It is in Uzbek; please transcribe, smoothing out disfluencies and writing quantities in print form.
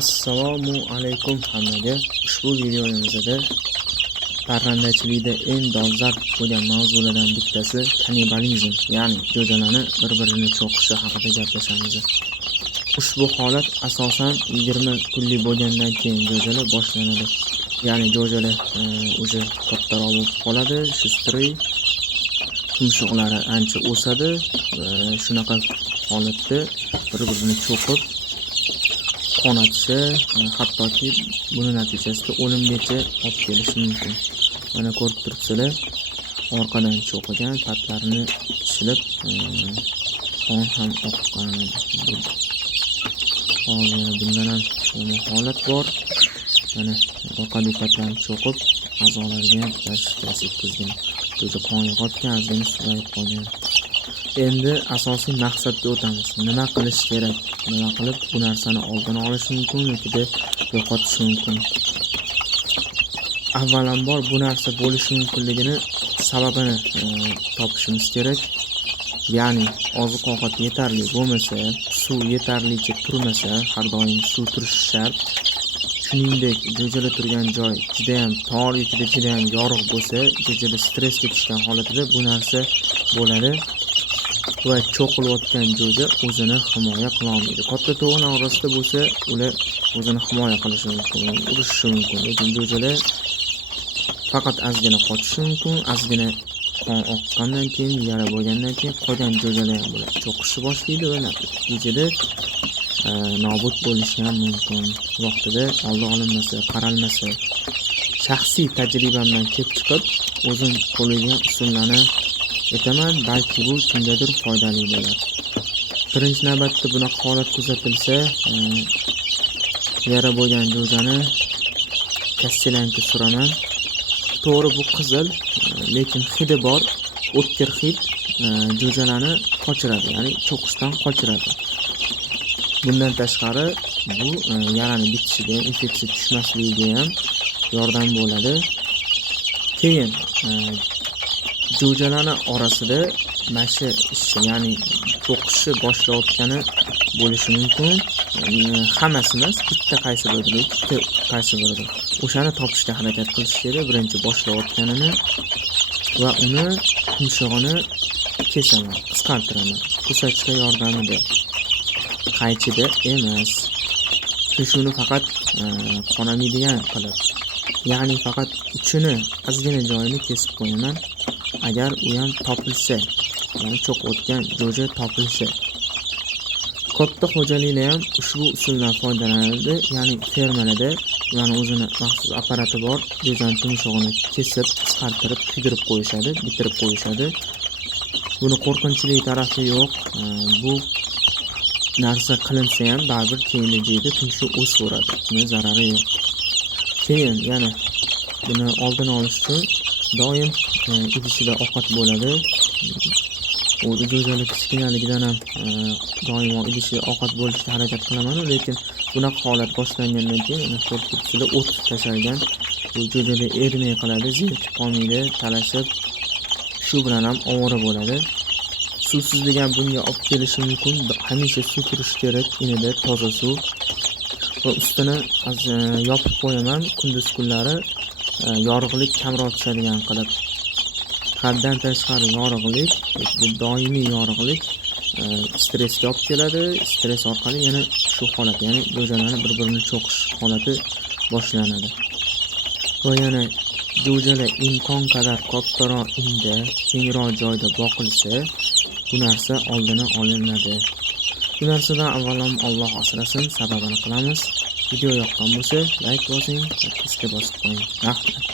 Assalomu alaykum hammaga. Ushbu videomizda parrandachilikda eng dolzarb bo'lgan mavzulardan bittasi kannibalizm, ya'ni jo'jalarni bir-birini cho'qishi haqida gaplashamiz. Ushbu holat asosan 20 kunlik bo'lgandan keyin jo'jalar boshlanadi. Ya'ni jo'jalar o'sha kattaroq bo'lib qoladi, shustri tumshuqlari ancha o'sadi va shunaqa holatda bir-birini cho'qib qonatishi, hattoki buni natijasida o'limgacha olib kelishi mumkin. Mana ko'rib turibsizlar, orqadan cho'qigan, patlarini shilib, qon ham oqqan. Hozir bundan ham yomon holat bor. Mana orqadagi patlarni cho'qib, a'zolariga ham shikast yetkazgan. Jo'ja qon yo'qotgan, azgina sug'ayib qolgan. Endi asosiy maqsadga o'tamiz. Nima qilish kerak? Nima qilib bu narsani oldini olish mumkin yoki yo'qotish mumkin? Avvalambor bu narsa bo'lishi mumkinligini sababini topishimiz kerak. Ya'ni oziq-ovqat yetarli bo'lmasa, suv yetarlicha turmasa, har doim suv turishi shart. Shuningdek, jo'jalar turgan joy juda ham tor yoki juda ham yorug' bo'lsa, jo'jalar stressga tushgan holatida bu narsa bo'ladi. Va cho'qilayotgan jo'ja o'zini himoya qila olmaydi. Katta to'g'on orasida bo'lsa, ular o'zini himoya qilishi mumkin, urishishi mumkin. Lekin jo'jalar faqat azgina qochishi mumkin, azgina qon oqqandan keyin, yara bo'lgandan keyin qolgan jo'jalar ham bular cho'qishni boshlaydi va natijada nobud bo'lishi ham mumkin. Vaqtida oldi olinmasa, qaralmasa. Shaxsiy tajribamdan kelib chiqib, o'zim qo'llangan usullarni aytaman, balki bu kimgadir foydali bo'lar. Birinchi navbatda bunaqa holat kuzatilsa, yara bo'lgan jo'jani kastelanka suraman. To'g'ri bu qizil, lekin hidi bor, o'tkir hid jo'jalarni qochiradi, ya'ni cho'qishdan qochiradi. Bundan tashqari bu yarani bitishiga, infeksiya tushmasligiga ham yordam bo'ladi. Keyin jo'jalarning orasida mashi ishi, ya'ni cho'qishni boshlayotgani bo'lishi mumkin. Hammasi emas, bitta qaysi biridir, ikkita qaysi biridir. O'shani topishga harakat qilish kerak, birinchi boshlayotganini va uni tumshug'ini kesaman, qisqartiraman. Ko'rsatishga yordamida. Qaychida emas. Shuni faqat qonamaydigan qilib, ya'ni faqat uchini, ozgina joyini kesib qo'yaman. Agar u ham topilsa, ya'ni cho'qayotgan jo'ja topilsa, katta xo'jaliklar ham ushbu usuldan foydalanadi. Ya'ni fermalarda ularning o'zini maxsus apparati bor, jo'janing tumshug'ini kesib, qisqartirib, kuydirib qo'yishadi, bitirib qo'yishadi. Buni qo'rqinchli tarafi yo'q. Bu narsa qilinsa ham baribir keyingi joyda tumshuq o'saveradi. Buni zarari yo'q. Keyin yana buni oldini olish uchun doim idishida ovqat bo'ladi. U jo'jalar kichkinaligidan ham doimo idishida ovqat bo'lishga harakat qilaman, lekin bunaqa holat boshlangandan keyin ko'p turibsizlar, o't tashalgan. Bu jo'jalar erimay qoladi, zerikib qolmaydi, talashib. Shu bilan ham ovora bo'ladi. Suvsizlik ham bunga olib kelishi mumkin. Hamisha suv turishi kerak, inida toza suv. Va ustini yopib qo'yaman kunduz kunlari, yorug'lik kamroq tushadigan qilib. Haddan tashqari yorug'lik, doimiy yorug'lik stressga olib keladi. Stress orqali yana shu holat, ya'ni jo'jalarni bir-birini cho'qish holati boshlanadi. Va yana jo'jalar imkon qadar kattaroq inda, kengroq joyda boqilsa, bu narsa oldini olinadi. Bu narsadan avvalom Alloh asrasin, sababini qilamiz. Video yoqqan bo'lsa, like bosing, podpiska bosib qo'ying. Rahmat.